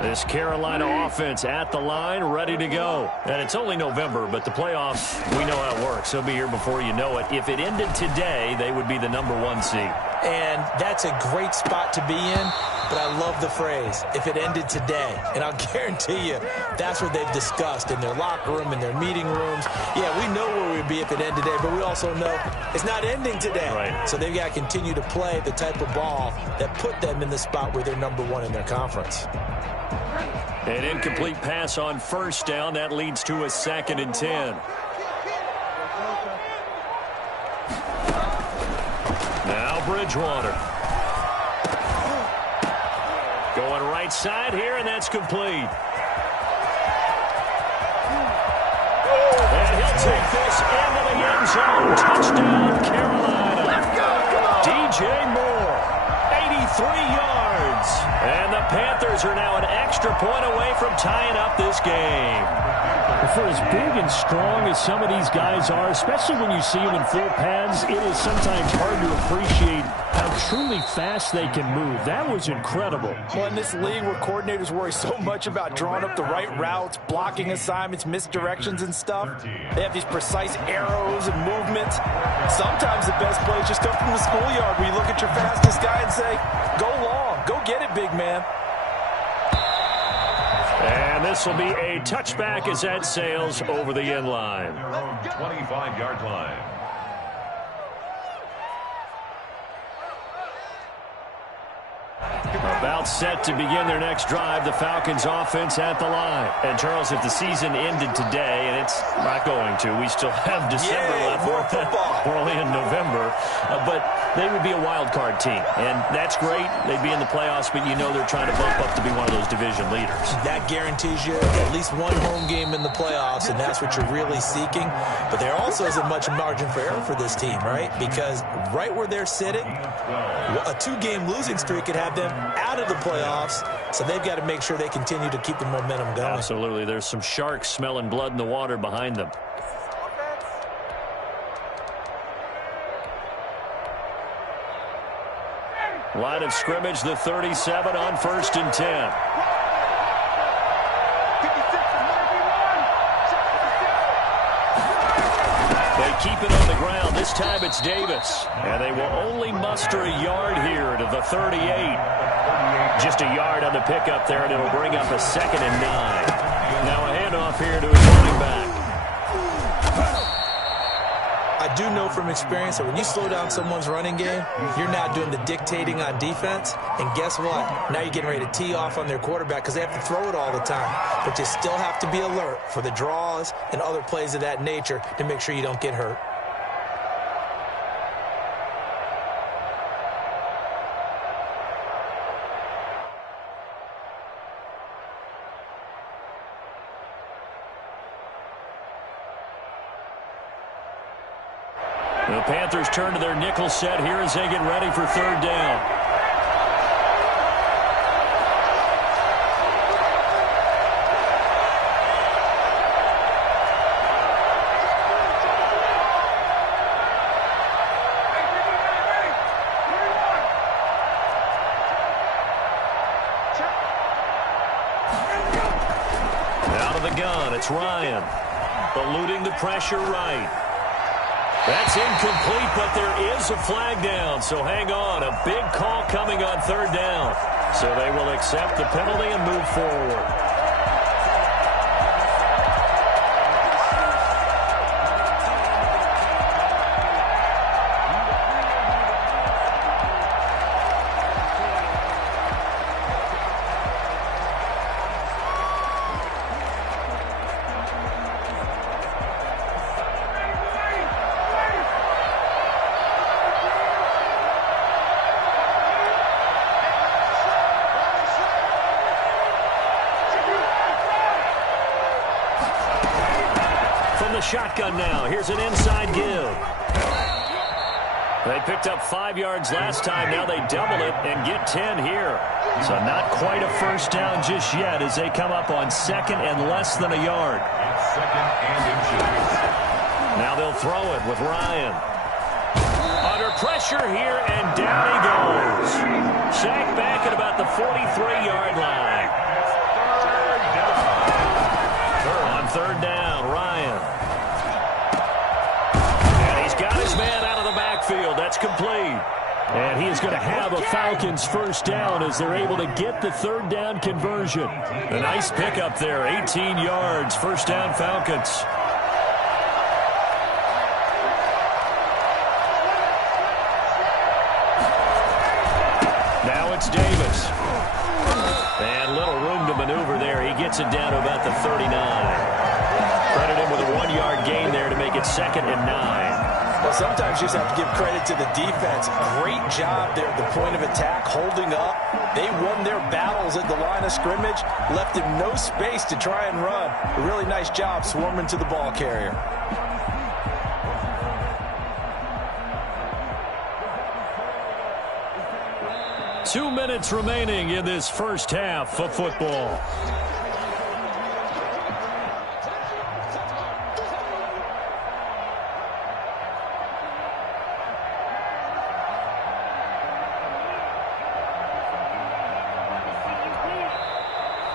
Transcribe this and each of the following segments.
This Carolina offense at the line, ready to go. And it's only November, but the playoffs, we know how it works. They'll be here before you know it. If it ended today, they would be the #1 seed. And that's a great spot to be in, but I love the phrase, if it ended today. And I'll guarantee you, that's what they've discussed in their locker room, in their meeting rooms. Yeah, we know where we'd be if it ended today, but we also know it's not ending today. Right. So they've got to continue to play the type of ball that put them in the spot where they're #1 in their conference. An incomplete pass on first down. That leads to a 2nd and 10. Now Bridgewater. Going right side here, and that's complete. And he'll take this into the end zone. Touchdown, Carolina. Let's go. DJ Moore, 83 yards. And the Panthers are now an extra point away from tying up this game. For as big and strong as some of these guys are, especially when you see them in full pads, it is sometimes hard to appreciate how truly fast they can move. That was incredible. Well, in this league where coordinators worry so much about drawing up the right routes, blocking assignments, misdirections and stuff, they have these precise arrows and movements. Sometimes the best plays just come from the schoolyard where you look at your fastest guy and say, go long, go get it, big man. And this will be a touchback as that sails over the end line. 25-yard line. About set to begin their next drive, the Falcons offense at the line. And Charles, if the season ended today, and it's not going to, we still have December left. More football. We're only in November. But they would be a wild card team. And that's great. They'd be in the playoffs, but you know they're trying to bump up to be one of those division leaders. That guarantees you at least one home game in the playoffs, and that's what you're really seeking. But there also isn't much margin for error for this team, right? Because right where they're sitting, a 2-game losing streak could have them out of the playoffs, so they've got to make sure they continue to keep the momentum going. Absolutely. There's some sharks smelling blood in the water behind them. Line of scrimmage, the 37 on 1st and 10. They keep it on the ground. This time it's Davis. And they will only muster a yard here to the 38. Just a yard on the pickup there, and it'll bring up a 2nd and 9. Now a handoff here to his running back. I do know from experience that when you slow down someone's running game, you're now doing the dictating on defense. And guess what? Now you're getting ready to tee off on their quarterback because they have to throw it all the time. But you still have to be alert for the draws and other plays of that nature to make sure you don't get hurt. The Panthers turn to their nickel set here as they get ready for 3rd down. Out of the gun, it's Ryan. Eluding the pressure right. That's incomplete, but there is a flag down, so hang on. A big call coming on 3rd down. So they will accept the penalty and move forward. Shotgun now. Here's an inside give. They picked up 5 yards last time. Now they double it and get 10 here. So not quite a first down just yet as they come up on 2nd and less than a yard. 2nd and inches. Now they'll throw it with Ryan. Under pressure here, and down he goes. Sacked back at about the 43-yard line. third down. Ryan. And he's got his man out of the backfield. That's complete. And he is going to have a Falcons first down as they're able to get the third down conversion. A nice pickup there, 18 yards, first down Falcons. Now it's Davis. And little room to maneuver there. He gets it down to about the 39. Credit him with a 1-yard gain there to make it 2nd and 9. Well, sometimes you just have to give credit to the defense. Great job there at the point of attack, holding up. They won their battles at the line of scrimmage, left him no space to try and run. A really nice job swarming to the ball carrier. Two minutes remaining in this first half of football.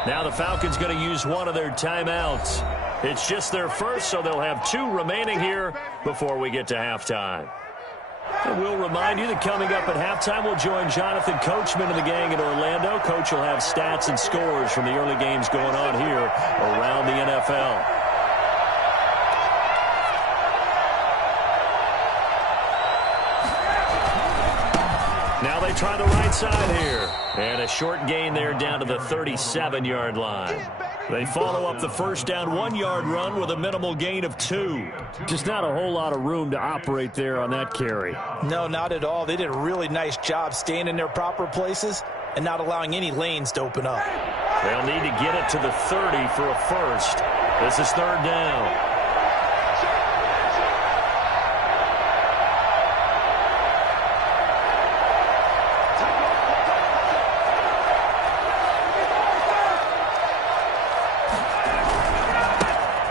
Now the Falcons going to use one of their timeouts. It's just their first, so they'll have 2 remaining here before we get to halftime. And we'll remind you that coming up at halftime, we'll join Jonathan Coachman and the gang in Orlando. Coach will have stats and scores from the early games going on here around the NFL. Now they try the right side here. And a short gain there down to the 37-yard line. They follow up the first down 1-yard run with a minimal gain of 2. Just not a whole lot of room to operate there on that carry. No, not at all. They did a really nice job staying in their proper places and not allowing any lanes to open up. They'll need to get it to the 30 for a first. This is third down.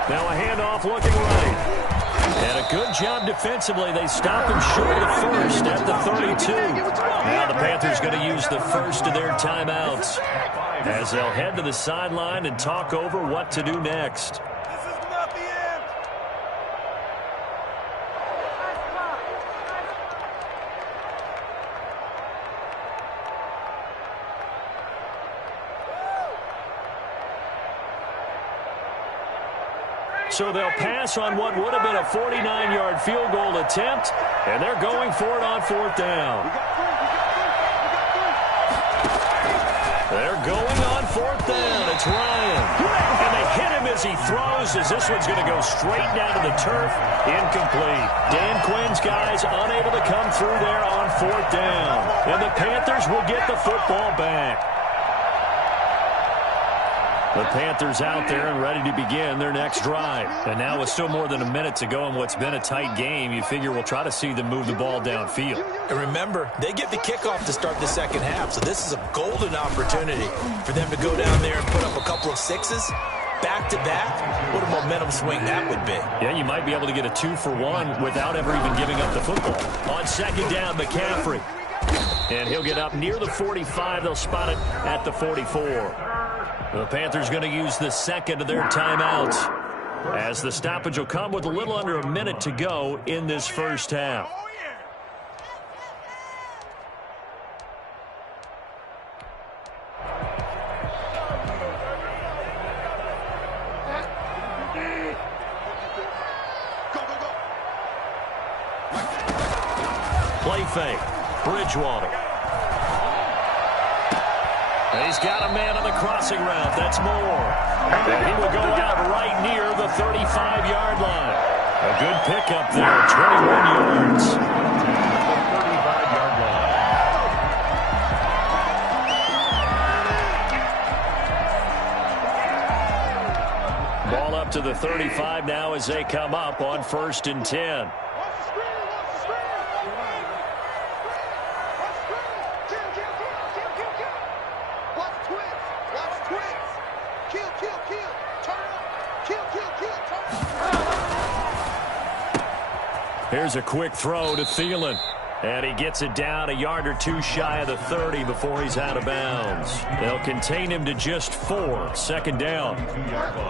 Now a handoff looking right. And a good job defensively. They stop him short of the first at the 32. Now the Panthers going to use the first of their timeouts as they'll head to the sideline and talk over what to do next. So they'll pass on what would have been a 49-yard field goal attempt, and they're going for it on fourth down. They're going on fourth down. It's Ryan. And they hit him as he throws, as this one's going to go straight down to the turf. Incomplete. Dan Quinn's guys unable to come through there on fourth down. And the Panthers will get the football back. The Panthers out there and ready to begin their next drive. And now with still more than a minute to go in what's been a tight game, you figure we'll try to see them move the ball downfield. And remember, they get the kickoff to start the second half, so this is a golden opportunity for them to go down there and put up a couple of sixes back-to-back. What a momentum swing that would be. Yeah, you might be able to get a 2-for-1 without ever even giving up the football. On second down, McCaffrey. And he'll get up near the 45. They'll spot it at the 44. The Panthers going to use the second of their timeouts as the stoppage will come with a little under a minute to go in this first half. Play fake. Bridgewater. He's got a man on the crossing route. That's Moore. And he will go out right near the 35-yard line. A good pickup there, 21 yards. 35-yard line. Ball up to the 35 now as they come up on 1st and 10. Here's a quick throw to Thielen. And he gets it down a yard or two shy of the 30 before he's out of bounds. They'll contain him to just 4, second down.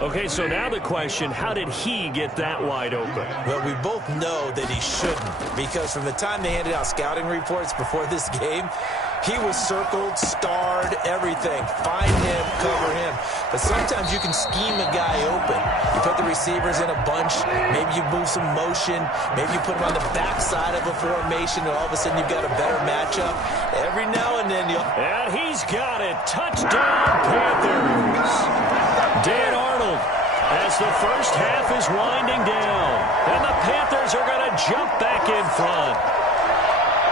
Okay, so now the question, how did he get that wide open? Well, we both know that he shouldn't, because from the time they handed out scouting reports before this game, he was circled, starred, everything. Find him, cover him. But sometimes you can scheme a guy open. You put the receivers in a bunch. Maybe you move some motion. Maybe you put him on the backside of a formation, and all of a sudden you've got a better matchup. Every now and then you'll... And he's got it. Touchdown, Panthers. Dan Arnold, as the first half is winding down. And the Panthers are going to jump back in front.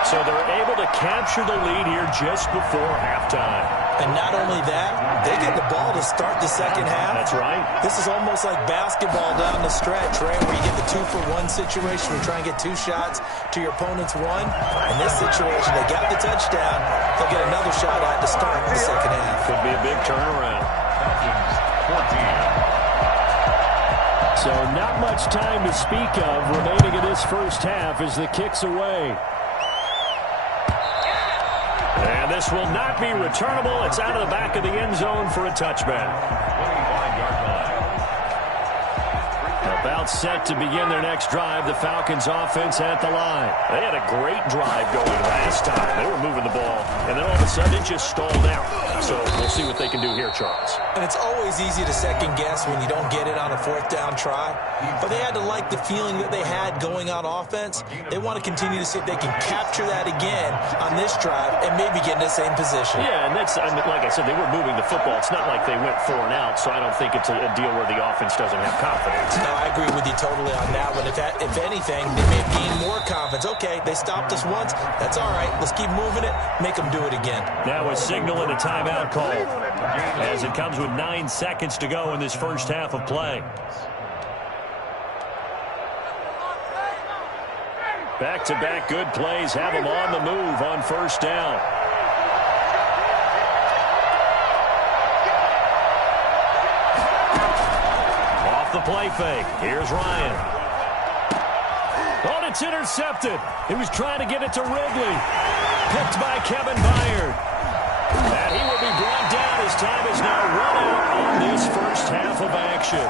So they're able to capture the lead here just before halftime. And not only that, they get the ball to start the second half. That's right. This is almost like basketball down the stretch, right, where you get the 2-for-1 situation where you try and get 2 shots to your opponent's 1. In this situation, they got the touchdown. They'll get another shot at to start the second half. Could be a big turnaround. So not much time to speak of remaining in this first half as the kick's away. And this will not be returnable. It's out of the back of the end zone for a touchback. 25-yard line. About set to begin their next drive, the Falcons offense at the line. They had a great drive going last time. They were moving the ball, and then all of a sudden it just stalled out. So we'll see what they can do here, Charles. And it's always easy to second guess when you don't get it on a 4th down try. But they had to like the feeling that they had going on offense. They want to continue to see if they can capture that again on this drive and maybe get in the same position. Yeah, and that's, like I said, they were moving the football. It's not like they went 4 and out, so I don't think it's a deal where the offense doesn't have confidence. No, I agree with you totally on that one. If anything, they may have gained more confidence. Okay, they stopped us once. That's all right. Let's keep moving it. Make them do it again. Now a signal and a timeout call as it comes with 9 seconds to go in this first half of play. Back-to-back good plays have them on the move on first down. Off the play fake. Here's Ryan. Oh, it's intercepted. He was trying to get it to Wrigley. Picked by Kevin Byard. And he will be brought down as time is now run out on this first half of action.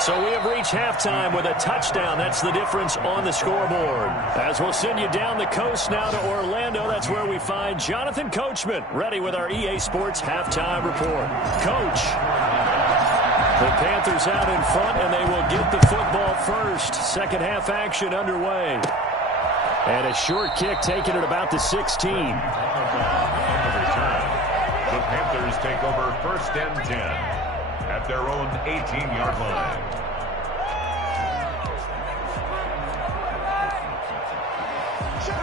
So we have reached halftime with a touchdown. That's the difference on the scoreboard. As we'll send you down the coast now to Orlando, that's where we find Jonathan Coachman, ready with our EA Sports halftime report. Coach, the Panthers out in front, and they will get the football first. Second half action underway. And a short kick taken at about the 16. The Panthers take over 1st and 10 at their own 18-yard line.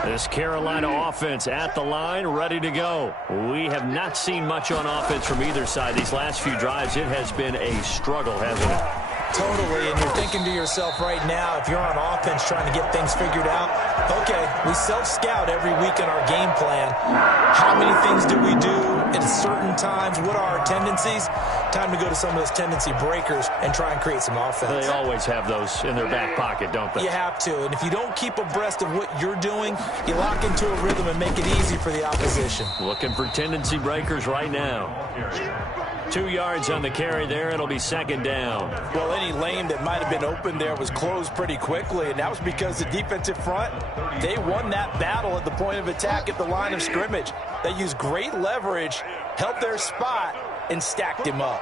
This Carolina offense at the line, ready to go. We have not seen much on offense from either side. These last few drives, it has been a struggle, hasn't it? Totally, and you're thinking to yourself right now, if you're on offense trying to get things figured out, okay, we self-scout every week in our game plan. How many things do we do at certain times? What are our tendencies? Time to go to some of those tendency breakers and try and create some offense. They always have those in their back pocket, don't they? You have to, and if you don't keep abreast of what you're doing, you lock into a rhythm and make it easy for the opposition. Looking for tendency breakers right now. 2 yards on the carry there. It'll be second down. Well, any lane that might have been open there was closed pretty quickly, and that was because the defensive front, they won that battle at the point of attack at the line of scrimmage. They used great leverage, held their spot, and stacked him up.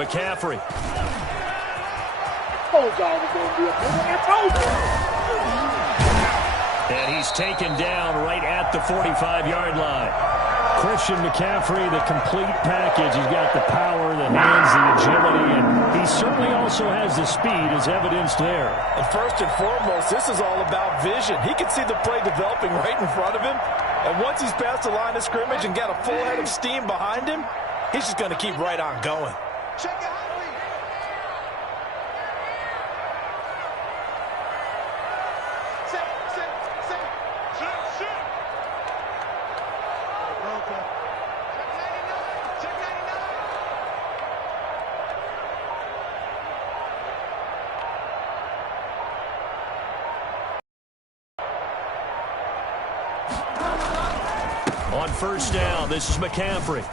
McCaffrey. And he's taken down right at the 45-yard line. Christian McCaffrey, the complete package. He's got the power, the hands, the agility, and he certainly also has the speed as evidenced there. And first and foremost, this is all about vision. He can see the play developing right in front of him. And once he's past the line of scrimmage and got a full head of steam behind him, he's just going to keep right on going. On first down, this is McCaffrey.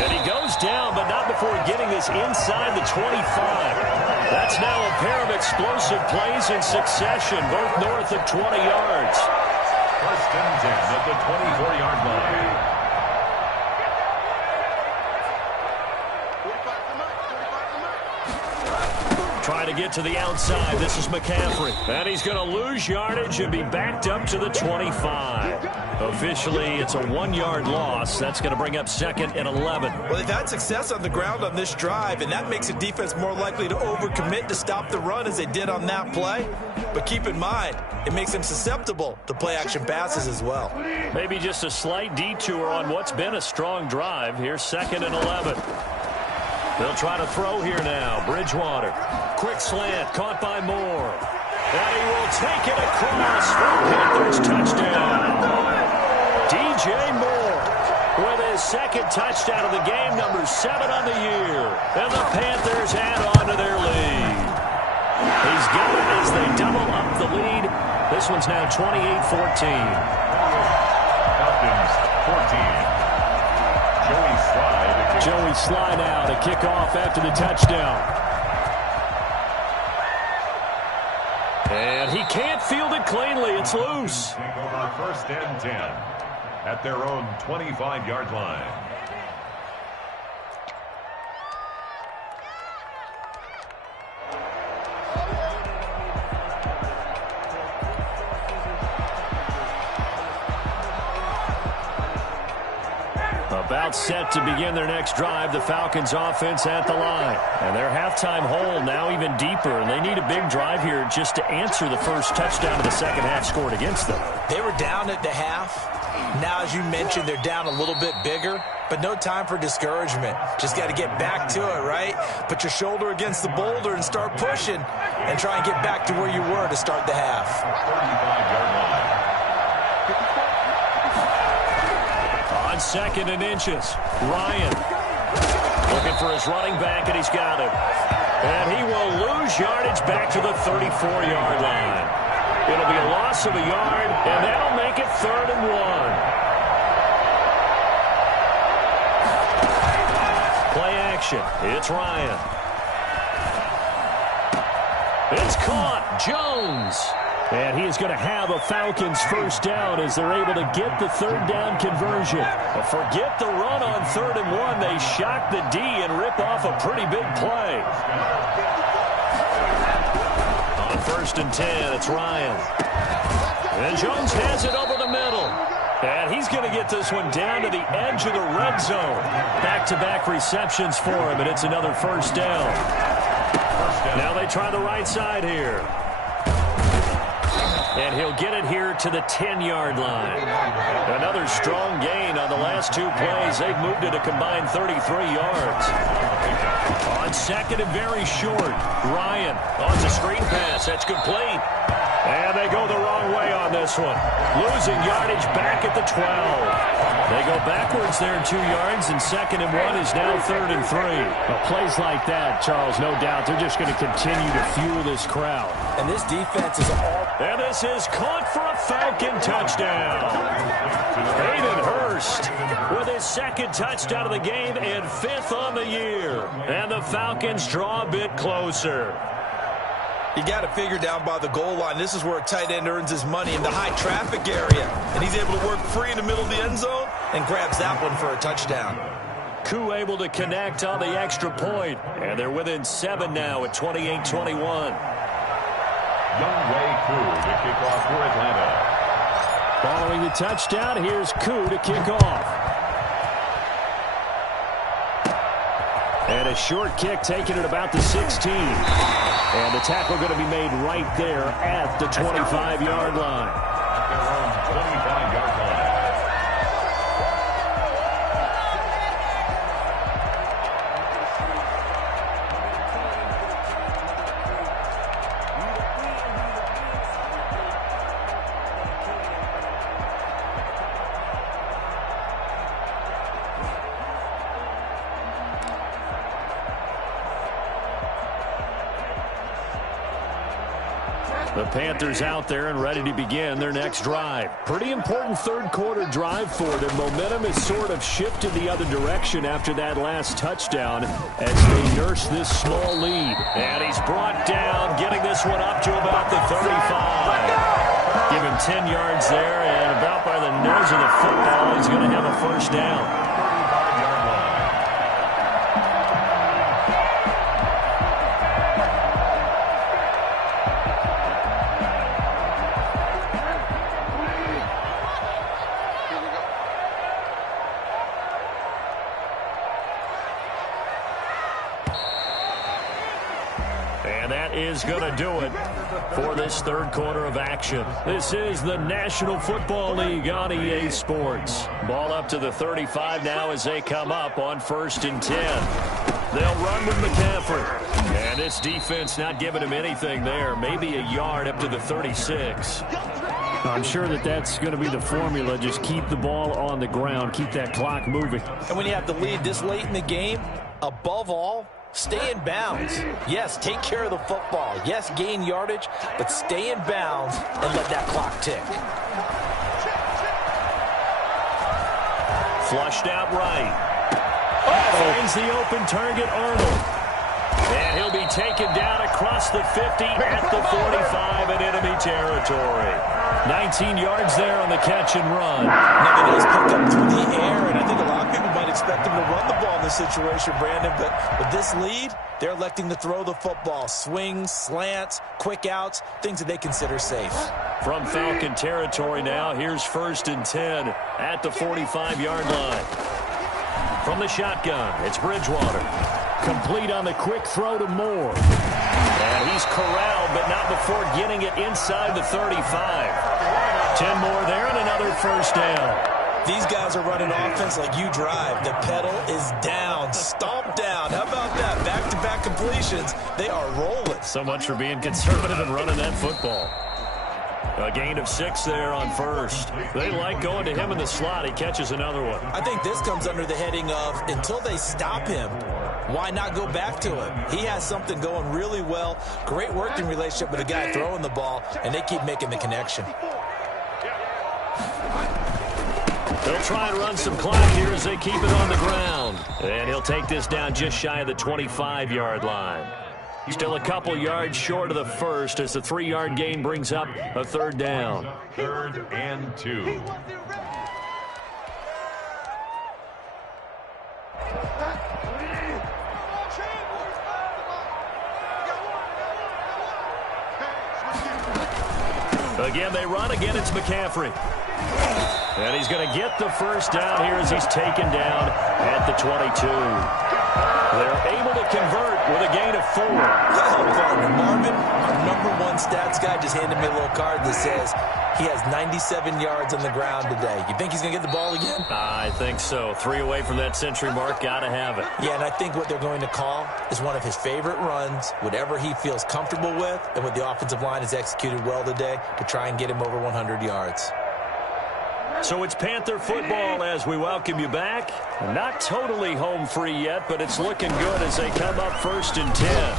And he goes down, but not before getting this inside the 25. That's now a pair of explosive plays in succession, both north of 20 yards. First and 10 at the 24-yard line. Trying to get to the outside. This is McCaffrey. And he's going to lose yardage and be backed up to the 25. Officially, it's a 1-yard loss. That's going to bring up 2nd and 11. Well, they've had success on the ground on this drive, and that makes a defense more likely to overcommit to stop the run as they did on that play. But keep in mind, it makes them susceptible to play-action passes as well. Maybe just a slight detour on what's been a strong drive. Here's 2nd and 11. They'll try to throw here now. Bridgewater. Quick slant. Caught by Moore. And he will take it across for Panthers touchdown. DJ Moore with his 2nd touchdown of the game, number 7 on the year. And the Panthers add on to their lead. He's got it as they double up the lead. This one's now 28-14. Falcons 14. Joey Sly now to kick off after the touchdown. And he can't field it cleanly. It's loose. Take over first and 10 at their own 25-yard line. About set to begin their next drive, the Falcons offense at the line. And their halftime hole now even deeper, and they need a big drive here just to answer the first touchdown of the second half scored against them. They were down at the half. Now, as you mentioned, they're down a little bit bigger, but no time for discouragement. Just got to get back to it, right? Put your shoulder against the boulder and start pushing and try and get back to where you were to start the half. 35-yard line. On 2nd and inches, Ryan looking for his running back, and he's got it. And he will lose yardage back to the 34-yard line. It'll be a loss of a yard, and that'll make it 3rd and 1. Play action. It's Ryan. It's caught. Jones. And he is going to have a Falcons first down as they're able to get the 3rd down conversion. But forget the run on 3rd and 1. They shock the D and rip off a pretty big play. On 1st and 10, it's Ryan. And Jones has it over the middle. And he's going to get this one down to the edge of the red zone. Back-to-back receptions for him, and it's another first down. Now they try the right side here. And he'll get it here to the 10-yard line. Another strong gain on the last 2 plays. They've moved it a combined 33 yards. On 2nd and very short, Ryan on the screen pass. That's complete. And they go the wrong way on this one. Losing yardage back at the 12. They go backwards there 2 yards, and 2nd and 1 is now 3rd and 3. Well, plays like that, Charles, no doubt, they're just going to continue to fuel this crowd. And this defense is all... And this is caught for a Falcon touchdown. Hayden Hurst with his 2nd touchdown of the game and 5th on the year. And the Falcons draw a bit closer. You got to figure down by the goal line. This is where a tight end earns his money, in the high traffic area. And he's able to work free in the middle of the end zone and grabs that one for a touchdown. Koo able to connect on the extra point. And they're within 7 now at 28-21. Younghoe Koo to kick off for Atlanta. Following the touchdown, here's Koo to kick off. And a short kick taken at about the 16. And the tackle going to be made right there at the 25-yard line. At their own 25-yard line. The Panthers out there and ready to begin their next drive. Pretty important third-quarter drive for them. Momentum has sort of shifted the other direction after that last touchdown as they nurse this small lead. And he's brought down, getting this one up to about the 35. Give him 10 yards there, and about by the nose of the football, he's going to have a first down. And that is going to do it for this third quarter of action. This is the National Football League on EA Sports. Ball up to the 35 now as they come up on 1st and 10. They'll run with McCaffrey. And this defense not giving him anything there. Maybe a yard up to the 36. I'm sure that that's going to be the formula. Just keep the ball on the ground. Keep that clock moving. And when you have the lead this late in the game, above all, stay in bounds. Yes, take care of the football. Yes, gain yardage, but stay in bounds and let that clock tick. Flushed out right. Finds the open target, Arnold. And he'll be taken down across the 50 at the 45 in enemy territory. 19 yards there on the catch and run. Another nice pick up through the air, and I think a lot of people might expect him to run the ball in this situation, Brandon, but with this lead, they're electing to throw the football. Swings, slants, quick outs, things that they consider safe. From Falcon territory now, here's 1st and 10 at the 45-yard line. From the shotgun, it's Bridgewater. Complete on the quick throw to Moore. And he's corralled, but not before getting it inside the 35. 10 more there and another first down. These guys are running offense like you drive. The pedal is down, stomp down. How about that? Back-to-back completions. They are rolling. So much for being conservative and running that football. A gain of 6 there on 1st. They like going to him in the slot. He catches another one. I think this comes under the heading of until they stop him, why not go back to him? He has something going really well. Great working relationship with the guy throwing the ball, and they keep making the connection. They'll try and run some clock here as they keep it on the ground. And he'll take this down just shy of the 25-yard line. Still a couple yards short of the first as the 3-yard gain brings up a third down. 3rd and 2. Again, they run. Again, it's McCaffrey. And he's going to get the first down here as he's taken down at the 22. They're able to convert with a gain of 4. Partner Marvin, our #1 stats guy, just handed me a little card that says he has 97 yards on the ground today. You think he's going to get the ball again? I think so. 3 away from that century mark. Got to have it. Yeah, and I think what they're going to call is one of his favorite runs, whatever he feels comfortable with, and what the offensive line has executed well today to try and get him over 100 yards. So it's Panther football as we welcome you back. Not totally home free yet, but it's looking good as they come up 1st and 10.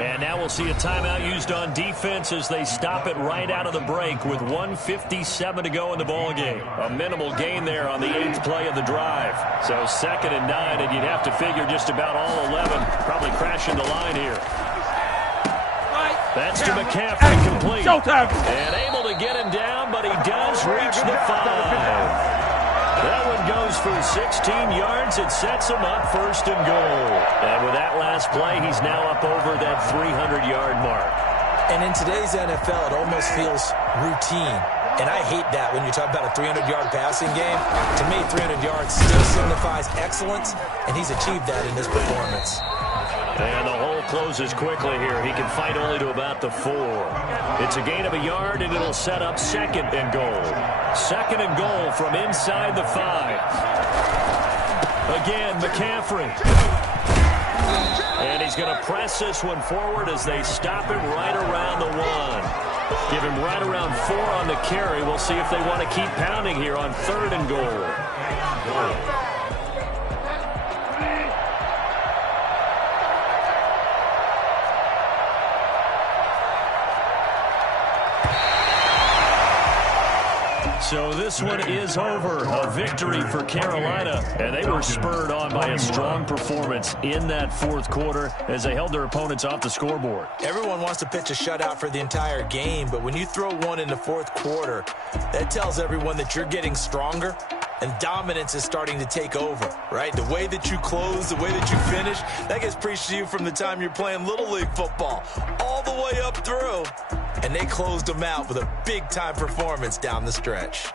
And now we'll see a timeout used on defense as they stop it right out of the break with 1:57 to go in the ballgame. A minimal gain there on the 8th play of the drive. So 2nd and 9, and you'd have to figure just about all 11 probably crashing the line here. That's to McCaffrey, complete. And able to get him down, but he does reach the 5. That one goes for 16 yards. It sets him up 1st and goal. And with that last play, he's now up over that 300-yard mark. And in today's NFL, it almost feels routine. And I hate that when you talk about a 300-yard passing game. To me, 300 yards still signifies excellence, and he's achieved that in this performance. And the hole closes quickly here. He can fight only to about the 4. It's a gain of a yard, and it'll set up 2nd and goal. 2nd and goal from inside the 5. Again, McCaffrey. And he's going to press this one forward as they stop him right around the 1. Give him right around 4 on the carry. We'll see if they want to keep pounding here on 3rd and goal. So this one is over. A victory for Carolina. And they were spurred on by a strong performance in that fourth quarter as they held their opponents off the scoreboard. Everyone wants to pitch a shutout for the entire game, but when you throw one in the fourth quarter, that tells everyone that you're getting stronger and dominance is starting to take over, right? The way that you close, the way that you finish, that gets preached to you from the time you're playing Little League football all the way up through. And they closed them out with a big-time performance down the stretch.